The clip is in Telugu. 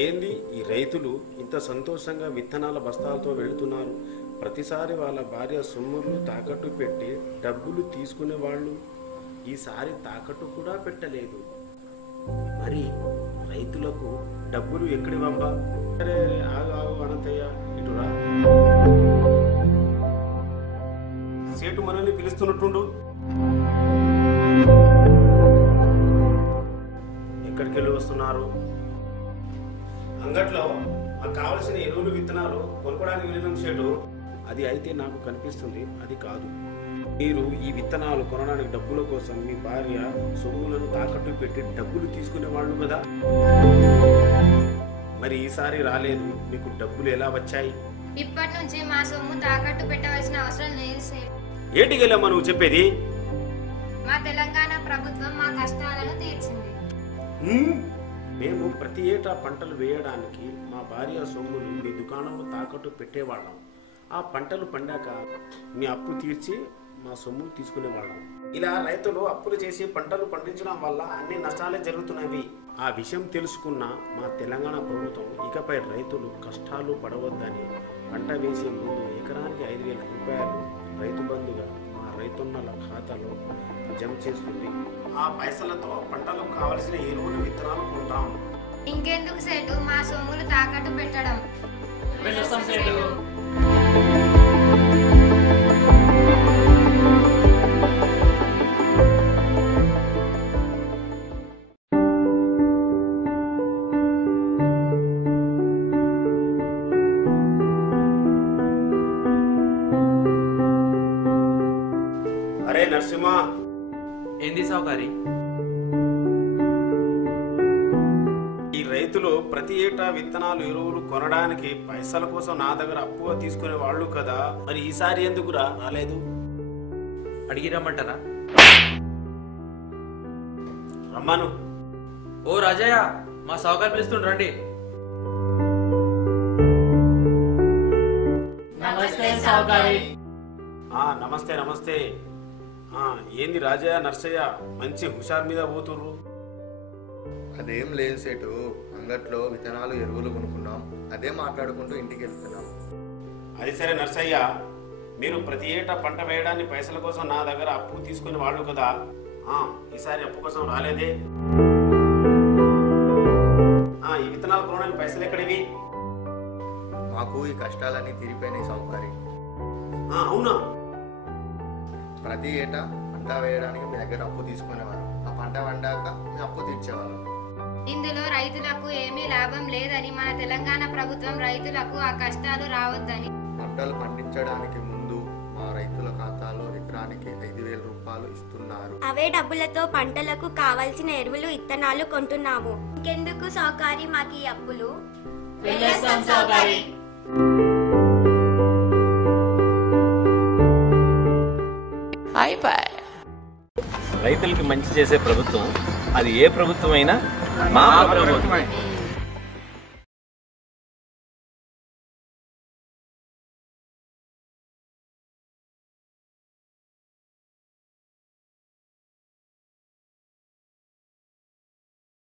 ఏంది ఈ రైతులు ఇంత సంతోషంగా విత్తనాల బస్తాలతో వెళుతున్నారు? ప్రతిసారి వాళ్ళ భార్య సొమ్ములు తాకట్టు పెట్టి డబ్బులు తీసుకునే వాళ్ళు ఈసారి తాకట్టు కూడా పెట్టలేదు. మరి రైతులకు డబ్బులు ఎక్కడి వంప? అరే ఆగు ఆగు అనంతయ్య, ఇటురా. సేటు మనల్ని పిలుస్తున్నట్టుండు. ఎక్కడికి వెళ్ళి వస్తున్నారు? అంగట్లో మాకు కావలసిన ఎరువులు విత్తనాలు కొనుక్కోడానికి వెళ్ళిన సేటు. అది అయితే నాకు కనిపిస్తుంది అది కాదు. మీరు ఈ విత్తనాలు కొనడానికి డబ్బుల కోసం మీ భార్య సొమ్ములను తాకట్టు పెట్టి డబ్బులు తీసుకునేవాళ్ళు కదా. మరి ఈసారి రాలేదు, మీకు డబ్బులు ఎలా వచ్చాయి? ఇప్పటి నుంచి మా సొమ్ము తాకట్టు పెట్టవలసిన అవసరం లేదు సార్. ఏటికెళ్ళమ్మా నువ్వు చెప్పేది? మా తెలంగాణ ప్రభుత్వం మా కష్టాలను తీర్చింది. మేము ప్రతి ఏటా పంటలు వేయడానికి మా భార్య సొమ్ములు మీ దుకాణంలో తాకట్టు పెట్టేవాళ్ళం. ఆ పంటలు పండాక మీ అప్పు తీర్చి మా సొమ్ములు తీసుకునేవాళ్ళం. ఇలా రైతులు అప్పులు చేసి పంటలు పండించడం వల్ల అన్ని నష్టాలే జరుగుతున్నవి. ఆ విషయం తెలుసుకున్న మా తెలంగాణ ప్రభుత్వం ఇకపై రైతులు కష్టాలు పడవద్దని పంట వేసే ముందు ఎకరానికి 5,000 రూపాయలు రైతు బంధుగా మా రైతున్నల ఖాతాలో జమ చేస్తుంది. ఆ పైసలతో పంటలకు కావలసిన ఎరువులు విత్తనాలు కొంటాం. ఇంకెందుకు సేటు మా సొమ్ములు తాకట్టు పెట్టడం? అరే నరసింహ, ఏంది సౌకర్య? ఈ రైతులు ప్రతి ఏటా విత్తనాలు ఎరువులు కొనడానికి పైసల కోసం నా దగ్గర అప్పుగా తీసుకునే వాళ్ళు కదా. మరి ఈసారి ఎందుకురా రాలేదు? అడిగి రమ్మంటారా? రమ్మను. ఓ రాజయ్య, మా సౌకర్యం పిలుస్తుండ్రు, రండి. నమస్తే సౌకర్య. నమస్తే నమస్తే. ఏంది రాజయ్య నర్సయ్య మంచి హుషారు మీద పోతుర్రు? అదేం లేదు సేటు, అంగట్లో విత్తనాలు ఎరువులు కొనుక్కున్నాం, అదే మాట్లాడుకుంటూ ఇంటికి వెళ్తున్నాం. అది సరే నర్సయ్య, మీరు ప్రతి ఏటా పంట వేయడానికి పైసల కోసం నా దగ్గర అప్పు తీసుకునే వాళ్ళు కదా. ఈసారి అప్పు కోసం రాలేదే? ఈ విత్తనాలు కొనడానికి పైసలు ఎక్కడివి? మాకు ఈ కష్టాలన్నీ తీరిపోయినాయి సౌకర్యం. అవునా? ప్రతి ఏటా పంట వేయడానికి మీ దగ్గర అప్పు తీసుకునేవారు, ఆ పంట వండాక మీ అప్పు తీర్చేవారు. ఇందులో రైతులకు ఏమీ లాభం లేదని మన తెలంగాణ ప్రభుత్వం రైతులకు ఆ కష్టాలు రావద్దని పంటలు పండించడానికి ముందు మా రైతుల ఖాతాలో ఎకరానికి 5,000 రూపాయలు ఇస్తున్నారు. అవే డబ్బులతో పంటలకు కావలసిన ఎరువులు విత్తనాలు కొంటున్నాము. ఇంకెందుకు సౌకర్య మాకు ఈ అప్పులు? వెళ్ళేస్తాం సౌకర్య. రైతులకి మంచి చేసే ప్రభుత్వం అది ఏ ప్రభుత్వం అయినా మా ప్రభుత్వం.